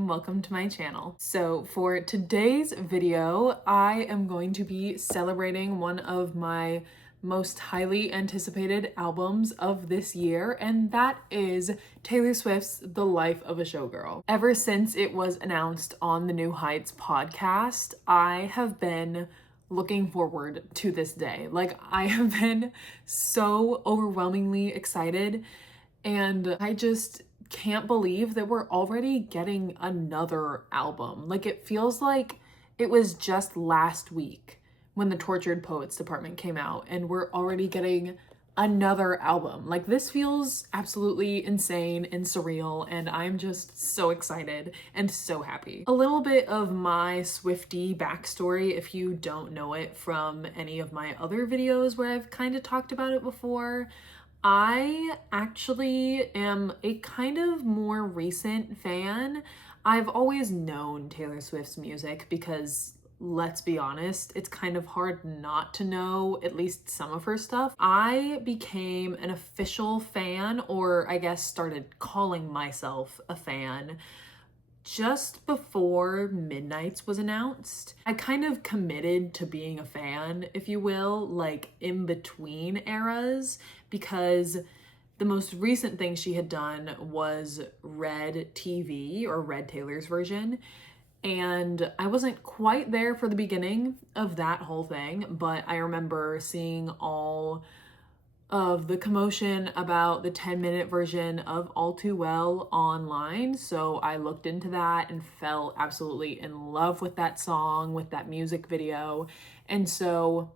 and welcome to my channel. So for today's video, I am going to be celebrating one of my most highly anticipated albums of this year, and that is Taylor Swift's The Life of a Showgirl. Ever since it was announced on the New Heights podcast, I have been looking forward to this day. Like, I have been so overwhelmingly excited, and I just can't believe that we're already getting another album. Like, it feels like it was just last week when the Tortured Poets Department came out and we're already getting another album. Like, this feels absolutely insane and surreal, and I'm just so excited and so happy. A little bit of my Swiftie backstory, if you don't know it from any of my other videos where I've kind of talked about it before. I actually am a kind of more recent fan. I've always known Taylor Swift's music because, let's be honest, it's kind of hard not to know at least some of her stuff. I became an official fan, or I guess started calling myself a fan, just before Midnights was announced. I kind of committed to being a fan, if you will, like in between eras, because the most recent thing she had done was Red TV, or Red Taylor's version. And I wasn't quite there for the beginning of that whole thing, but I remember seeing all of the commotion about the 10-minute version of All Too Well online. So I looked into that and fell absolutely in love with that song, with that music video. And so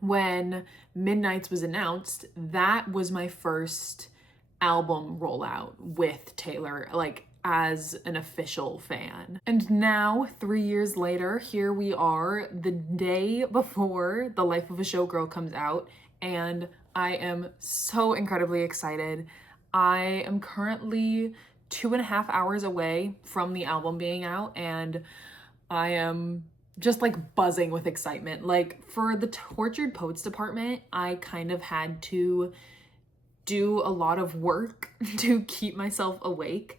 when Midnights was announced, that was my first album rollout with Taylor, like as an official fan. And now, 3 years later, here we are, the day before The Life of a Showgirl comes out, and I am so incredibly excited. I am currently 2.5 hours away from the album being out, and I am just like buzzing with excitement. Like, for the Tortured Poets Department, I kind of had to do a lot of work to keep myself awake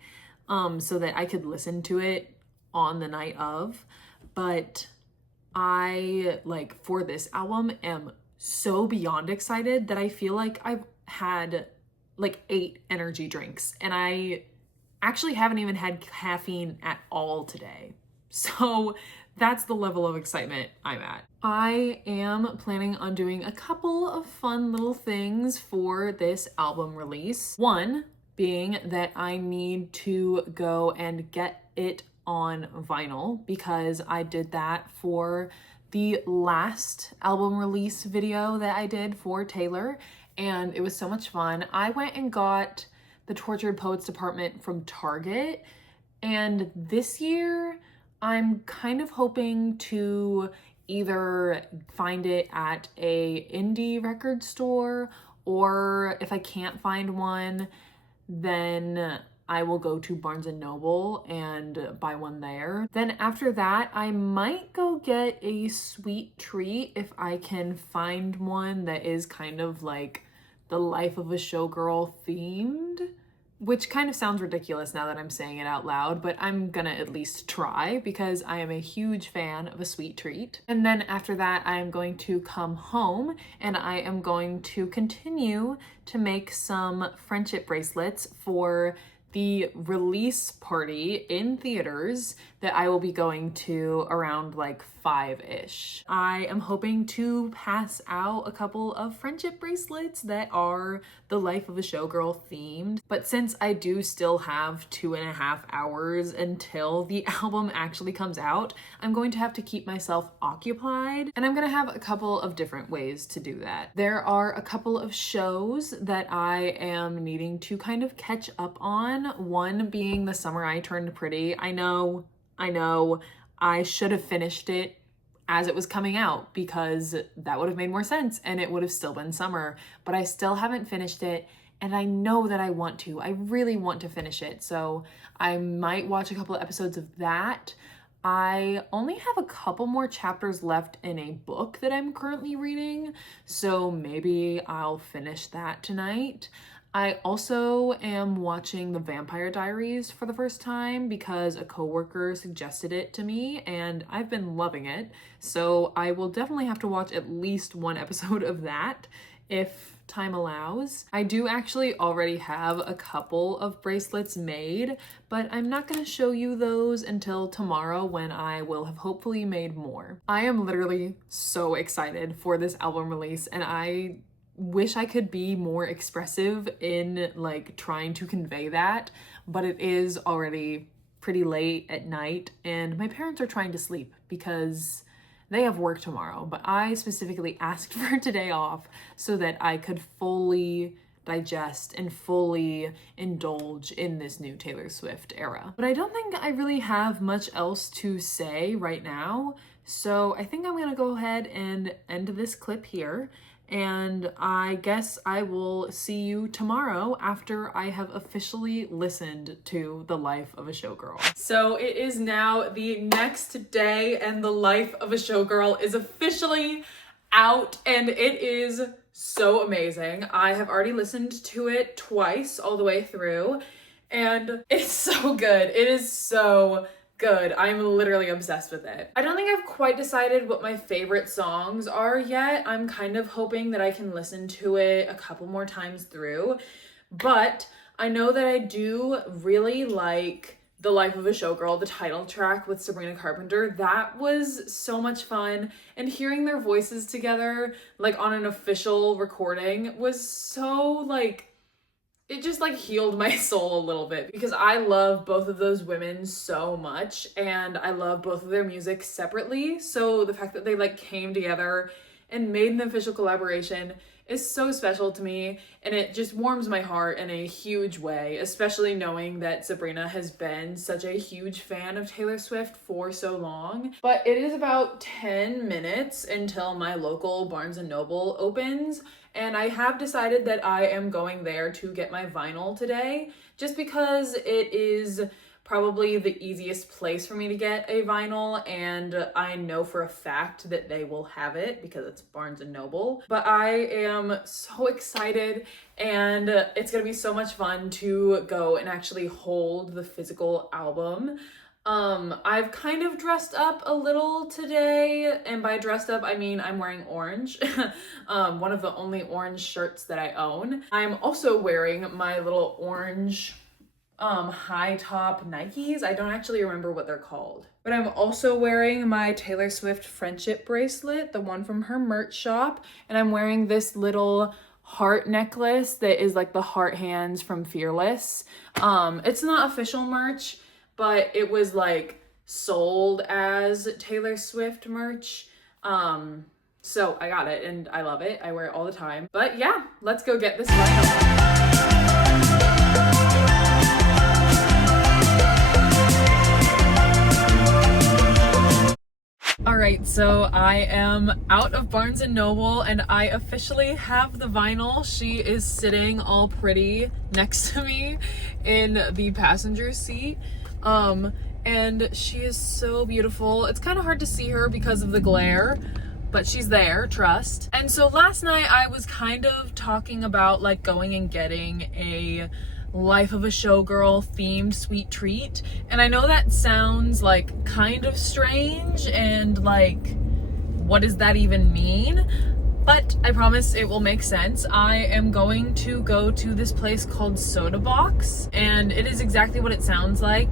so that I could listen to it on the night of. But I, like, for this album, am so beyond excited that I feel like I've had like 8 energy drinks, and I actually haven't even had caffeine at all today. So that's the level of excitement I'm at. I am planning on doing a couple of fun little things for this album release. One being that I need to go and get it on vinyl, because I did that for the last album release video that I did for Taylor, and it was so much fun. I went and got the Tortured Poets Department from Target, and this year I'm kind of hoping to either find it at a indie record store, or if I can't find one, then I will go to Barnes & Noble and buy one there. Then after that, I might go get a sweet treat if I can find one that is kind of like The Life of a Showgirl themed, which kind of sounds ridiculous now that I'm saying it out loud, but I'm gonna at least try because I am a huge fan of a sweet treat. And then after that, I am going to come home and I am going to continue to make some friendship bracelets for the release party in theaters that I will be going to around like 5-ish. I am hoping to pass out a couple of friendship bracelets that are The Life of a Showgirl themed, but since I do still have 2.5 hours until the album actually comes out, I'm going to have to keep myself occupied, and I'm gonna have a couple of different ways to do that. There are a couple of shows that I am needing to kind of catch up on, one being The Summer I Turned Pretty. I know, I should have finished it as it was coming out because that would have made more sense and it would have still been summer, but I still haven't finished it, and I know that I want to. I really want to finish it, so I might watch a couple of episodes of that. I only have a couple more chapters left in a book that I'm currently reading, so maybe I'll finish that tonight. I also am watching The Vampire Diaries for the first time because a coworker suggested it to me and I've been loving it. So I will definitely have to watch at least one episode of that if time allows. I do actually already have a couple of bracelets made, but I'm not going to show you those until tomorrow when I will have hopefully made more. I am literally so excited for this album release, and I wish I could be more expressive in like trying to convey that, but it is already pretty late at night and my parents are trying to sleep because they have work tomorrow, but I specifically asked for today off so that I could fully digest and fully indulge in this new Taylor Swift era. But I don't think I really have much else to say right now, so I think I'm gonna go ahead and end this clip here. And I guess I will see you tomorrow after I have officially listened to The Life of a Showgirl. So it is now the next day and The Life of a Showgirl is officially out and it is so amazing. I have already listened to it twice all the way through and it's so good. It is so good. I'm literally obsessed with it. I don't think I've quite decided what my favorite songs are yet. I'm kind of hoping that I can listen to it a couple more times through, but I know that I do really like The Life of a Showgirl, the title track with Sabrina Carpenter. That was so much fun, and hearing their voices together like on an official recording was so like, it just like healed my soul a little bit because I love both of those women so much and I love both of their music separately. So the fact that they like came together and made an official collaboration is so special to me, and it just warms my heart in a huge way, especially knowing that Sabrina has been such a huge fan of Taylor Swift for so long. But it is about 10 minutes until my local Barnes & Noble opens, and I have decided that I am going there to get my vinyl today, just because it is probably the easiest place for me to get a vinyl, and I know for a fact that they will have it because it's Barnes & Noble. But I am so excited, and it's gonna be so much fun to go and actually hold the physical album. I've kind of dressed up a little today, and by dressed up I mean I'm wearing orange. One of the only orange shirts that I own. I'm also wearing my little orange high top Nikes. I don't actually remember what they're called. But I'm also wearing my Taylor Swift friendship bracelet, the one from her merch shop, and I'm wearing this little heart necklace that is like the heart hands from Fearless. It's not official merch, but it was like sold as Taylor Swift merch. So I got it and I love it. I wear it all the time. But yeah, let's go get this vinyl. Alright, so I am out of Barnes & Noble and I officially have the vinyl. She is sitting all pretty next to me in the passenger seat. And she is so beautiful. It's kind of hard to see her because of the glare, but she's there, trust. And so last night I was kind of talking about like going and getting a Life of a Showgirl themed sweet treat, and I know that sounds like kind of strange and like what does that even mean, but I promise it will make sense. I am going to go to this place called Soda Box, and it is exactly what it sounds like.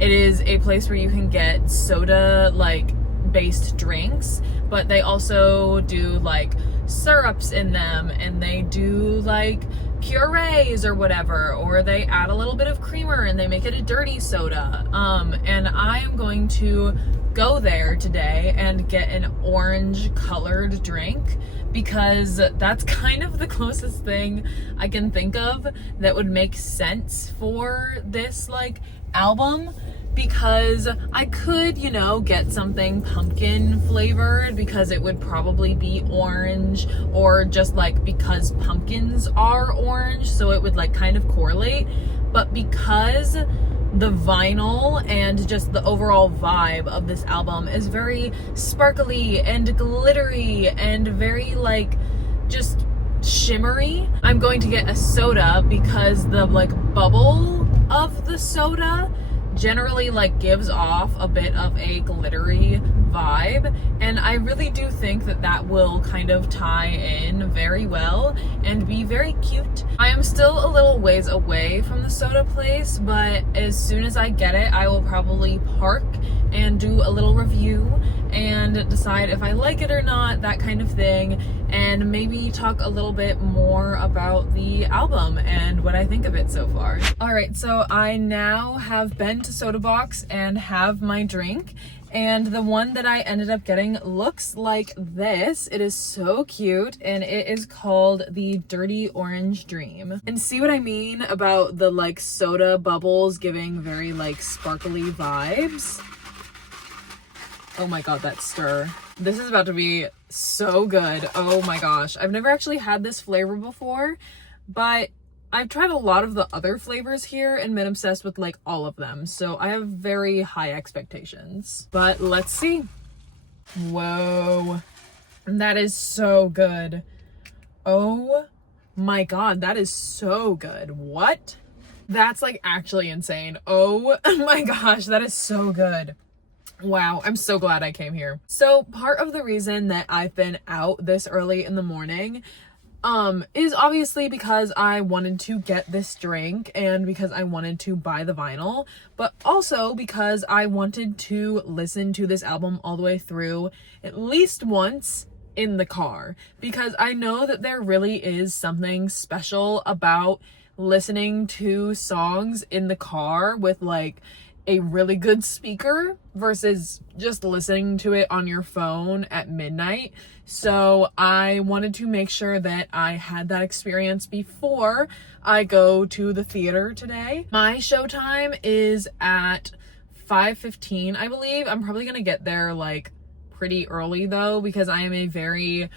It is a place where you can get soda like based drinks, but they also do like syrups in them, and they do like purees or whatever, or they add a little bit of creamer and they make it a dirty soda. And I am going to go there today and get an orange colored drink because that's kind of the closest thing I can think of that would make sense for this like album, because I could, you know, get something pumpkin flavored because it would probably be orange, or just like because pumpkins are orange, so it would like kind of correlate. But because the vinyl and just the overall vibe of this album is very sparkly and glittery and very like just shimmery. I'm going to get a soda because the like bubble of the soda generally like gives off a bit of a glittery vibe, and I really do think that that will kind of tie in very well and be very cute. I am still a little ways away from the soda place, but as soon as I get it, I will probably park and do a little review and decide if I like it or not, that kind of thing, and maybe talk a little bit more about the album and what I think of it so far. Alright, so I now have been to Soda Box and have my drink, and the one that I ended up getting looks like this. It is so cute, and it is called the Dirty Orange Dream. And see what I mean about the like soda bubbles giving very like sparkly vibes? Oh my god, that stir. This is about to be so good. Oh my gosh. I've never actually had this flavor before, but I've tried a lot of the other flavors here and been obsessed with like all of them. So I have very high expectations. But let's see. Whoa. That is so good. Oh my god, that is so good. What? That's like actually insane. Oh my gosh, that is so good. Wow, I'm so glad I came here. So part of the reason that I've been out this early in the morning is obviously because I wanted to get this drink and because I wanted to buy the vinyl, but also because I wanted to listen to this album all the way through at least once in the car, because I know that there really is something special about listening to songs in the car with like a really good speaker versus just listening to it on your phone at midnight. So I wanted to make sure that I had that experience before I go to the theater today. My showtime is at 5:15, I believe. I'm probably gonna get there like pretty early though, because I am a very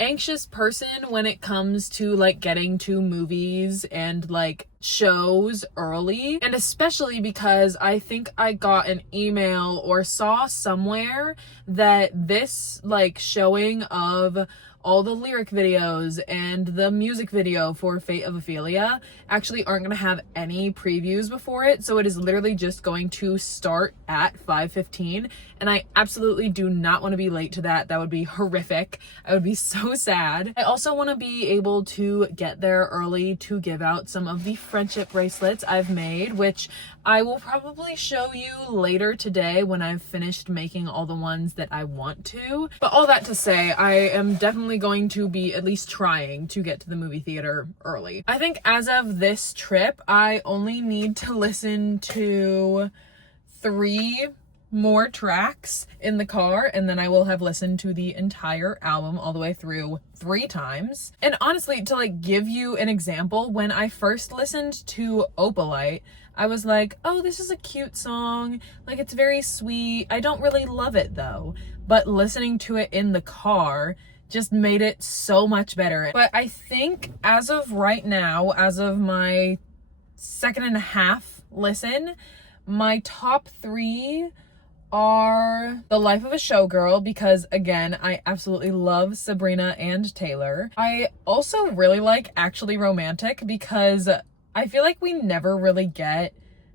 anxious person when it comes to like getting to movies and like shows early, and especially because I think I got an email or saw somewhere that this like showing of all the lyric videos and the music video for Fate of Ophelia actually aren't going to have any previews before it, so it is literally just going to start at 5:15, and I absolutely do not want to be late to that. That would be horrific. I would be so sad. I also want to be able to get there early to give out some of the friendship bracelets I've made, which I will probably show you later today when I've finished making all the ones that I want to. But all that to say, I am definitely going to be at least trying to get to the movie theater early. I think as of this trip, I only need to listen to 3 more tracks in the car, and then I will have listened to the entire album all the way through 3 times. And honestly, to like give you an example, when I first listened to Opalite, I was like, oh, this is a cute song, like it's very sweet. I don't really love it though, but listening to it in the car just made it so much better. But I think as of right now, as of my 2.5 listen, my top 3 are The Life of a Showgirl, because again, I absolutely love Sabrina and Taylor. I also really like Actually Romantic, because I feel like we never really get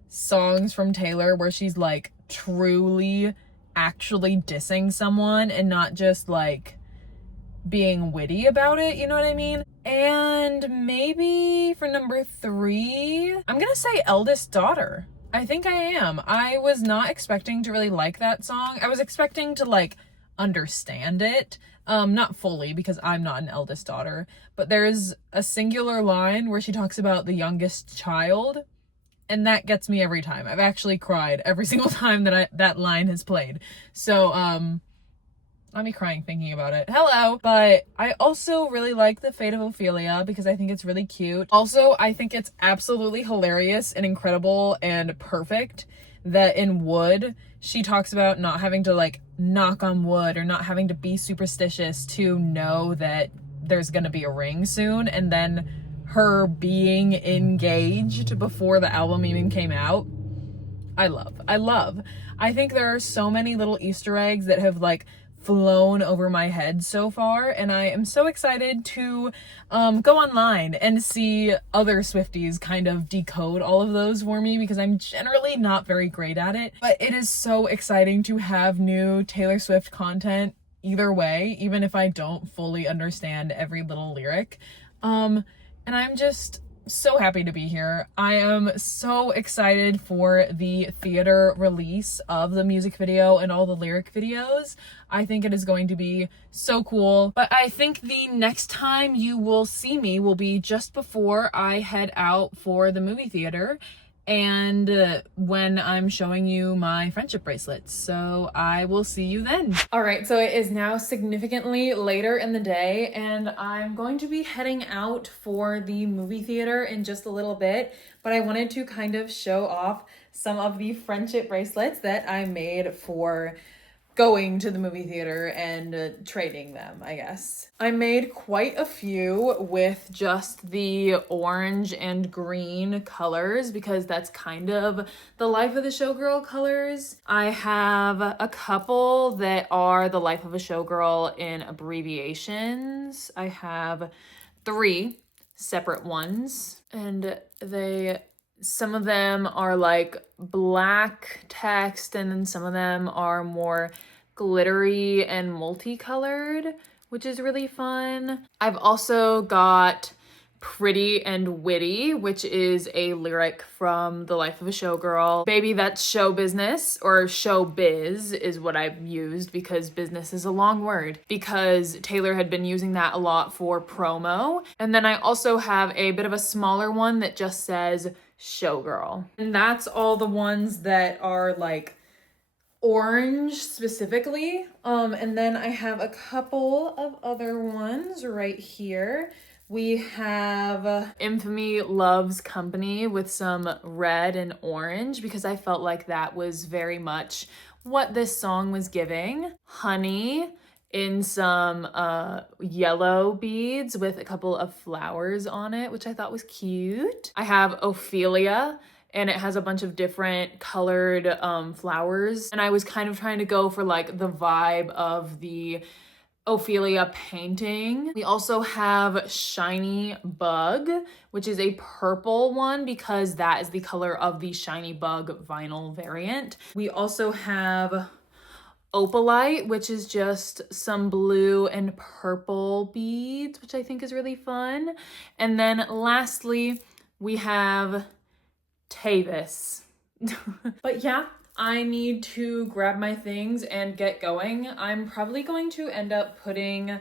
songs from Taylor where she's like truly actually dissing someone and not just like being witty about it, you know what I mean? And maybe for number 3, I'm gonna say Eldest Daughter. I think I am. I was not expecting to really like that song. I was expecting to like understand it, not fully because I'm not an eldest daughter, but there's a singular line where she talks about the youngest child, and that gets me every time. I've actually cried every single time that that line has played. So I'll be crying thinking about it. Hello! But I also really like The Fate of Ophelia because I think it's really cute. Also, I think it's absolutely hilarious and incredible and perfect that in Wood, she talks about not having to like knock on wood or not having to be superstitious to know that there's gonna be a ring soon, and then her being engaged before the album even came out. I love. I think there are so many little Easter eggs that have like flown over my head so far, and I am so excited to go online and see other Swifties kind of decode all of those for me, because I'm generally not very great at it. But it is so exciting to have new Taylor Swift content either way, even if I don't fully understand every little lyric. And I'm just so happy to be here. I am so excited for the theater release of the music video and all the lyric videos. I think it is going to be so cool. But I think the next time you will see me will be just before I head out for the movie theater, and when I'm showing you my friendship bracelets. So I will see you then. All right, so it is now significantly later in the day, and I'm going to be heading out for the movie theater in just a little bit, but I wanted to kind of show off some of the friendship bracelets that I made for going to the movie theater and trading them, I guess. I made quite a few with just the orange and green colors, because that's kind of the Life of the Showgirl colors. I have a couple that are the Life of a Showgirl in abbreviations. I have 3 separate ones, and some of them are like black text, and then some of them are more glittery and multicolored, which is really fun. I've also got Pretty and Witty, which is a lyric from The Life of a Showgirl. Baby, that's show business, or showbiz is what I've used, because business is a long word, because Taylor had been using that a lot for promo. And then I also have a bit of a smaller one that just says Showgirl. And that's all the ones that are like orange specifically. And then I have a couple of other ones right here. We have Infamy Loves Company with some red and orange, because I felt like that was very much what this song was giving. Honey in some yellow beads with a couple of flowers on it, which I thought was cute. I have Ophelia, and it has a bunch of different colored flowers. And I was kind of trying to go for like the vibe of the Ophelia painting. We also have Shiny Bug, which is a purple one, because that is the color of the Shiny Bug vinyl variant. We also have Opalite, which is just some blue and purple beads, which I think is really fun. And then lastly, we have Tavis. But yeah, I need to grab my things and get going. I'm probably going to end up putting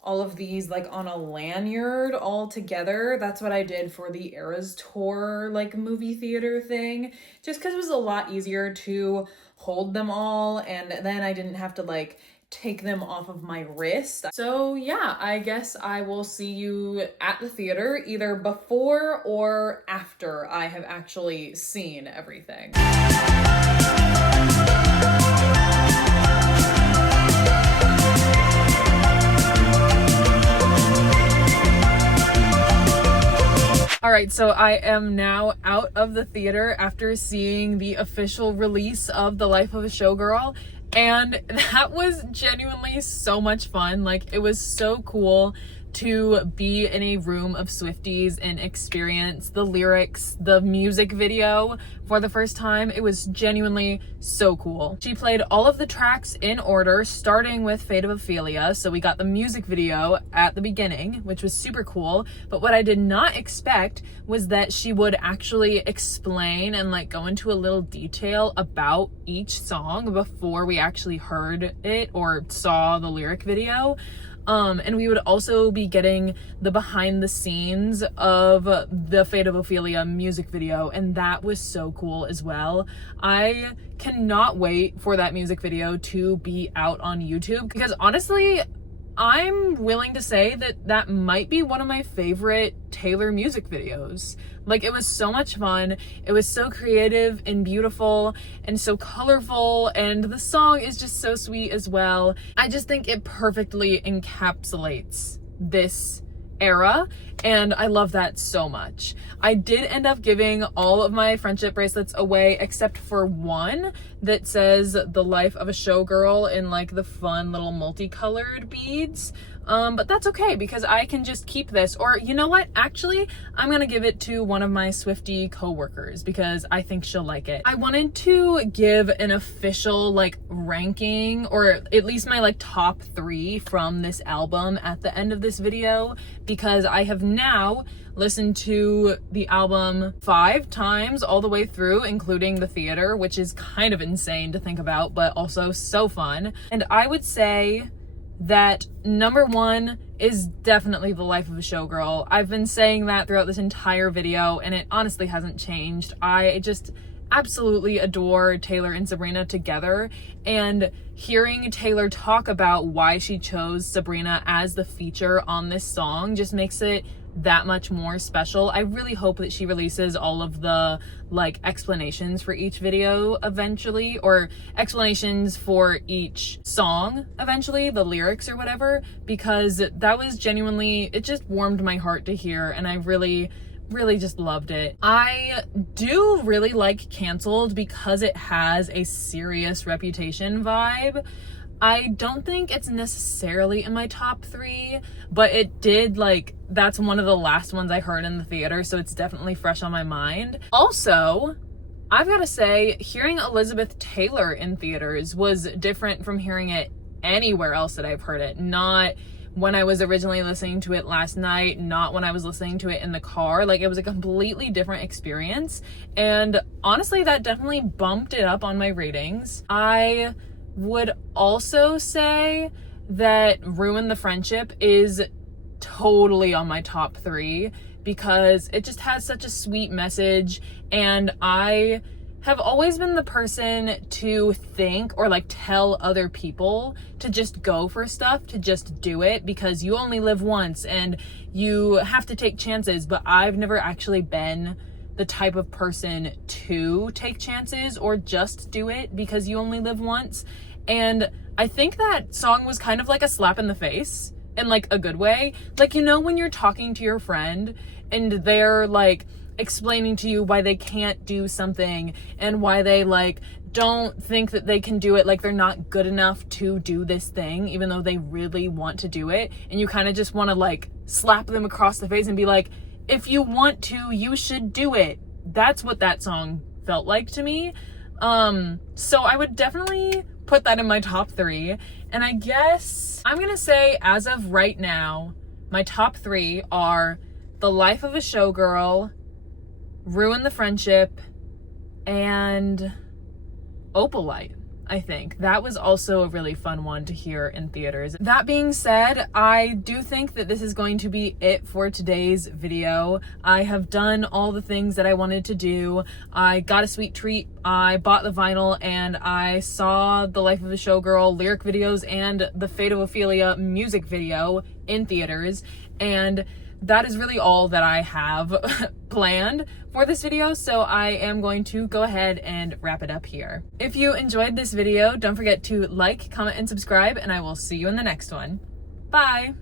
all of these like on a lanyard all together. That's what I did for the Eras Tour like movie theater thing, just because it was a lot easier to hold them all, and then I didn't have to like take them off of my wrist. So yeah, I guess I will see you at the theater either before or after I have actually seen everything. All right, so I am now out of the theater after seeing the official release of The Life of a Showgirl, and that was genuinely so much fun. Like, it was so cool to be in a room of Swifties and experience the lyrics, the music video for the first time. It was genuinely so cool. She played all of the tracks in order, starting with Fate of Ophelia. So we got the music video at the beginning, which was super cool. But what I did not expect was that she would actually explain and like go into a little detail about each song before we actually heard it or saw the lyric video. And we would also be getting the behind the scenes of the Fate of Ophelia music video, and that was so cool as well. I cannot wait for that music video to be out on YouTube, because honestly, I'm willing to say that that might be one of my favorite Taylor music videos. Like, it was so much fun. It was so creative and beautiful and so colorful, and the song is just so sweet as well. I just think it perfectly encapsulates this era, and I love that so much. I did end up giving all of my friendship bracelets away except for one that says the life of a showgirl in like the fun little multicolored beads. But that's okay because I can just keep this, or you know what? Actually, I'm gonna give it to one of my Swiftie coworkers because I think she'll like it. I wanted to give an official like ranking, or at least my like top 3 from this album at the end of this video, because I have now listened to the album 5 times all the way through, including the theater, which is kind of insane to think about, but also so fun. And I would say that number 1 is definitely The Life of a Showgirl. I've been saying that throughout this entire video, and it honestly hasn't changed. I just absolutely adore Taylor and Sabrina together, and hearing Taylor talk about why she chose Sabrina as the feature on this song just makes it that much more special. I really hope that she releases all of the like explanations for each video eventually, or explanations for each song eventually, the lyrics or whatever, because that was genuinely, it just warmed my heart to hear, and I really just loved it. I do really like Cancelled because it has a serious reputation vibe. I don't think it's necessarily in my top 3, but it did, like, that's one of the last ones I heard in the theater, so it's definitely fresh on my mind. Also, I've got to say, hearing Elizabeth Taylor in theaters was different from hearing it anywhere else that I've heard it. Not when I was originally listening to it last night, not when I was listening to it in the car. Like, it was a completely different experience, and honestly, that definitely bumped it up on my ratings. I would also say that Ruin the Friendship is totally on my top 3 because it just has such a sweet message, and I have always been the person to think or like tell other people to just go for stuff, to just do it, because you only live once and you have to take chances. But I've never actually been the type of person to take chances or just do it because you only live once. And I think that song was kind of like a slap in the face in like a good way. Like, you know, when you're talking to your friend and they're like explaining to you why they can't do something and why they like don't think that they can do it, like they're not good enough to do this thing even though they really want to do it, and you kind of just want to like slap them across the face and be like, if you want to, you should do it. That's what that song felt like to me. So I would definitely put that in my top 3. And I guess I'm gonna say, as of right now, my top 3 are The Life of a Showgirl, Ruin the Friendship, and Opalite. I think that was also a really fun one to hear in theaters. That being said, I do think that this is going to be it for today's video. I have done all the things that I wanted to do. I got a sweet treat. I bought the vinyl and I saw The Life of a Showgirl lyric videos and the Fate of Ophelia music video in theaters, and that is really all that I have planned for this video, so I am going to go ahead and wrap it up here. If you enjoyed this video, don't forget to like, comment, and subscribe, and I will see you in the next one. Bye!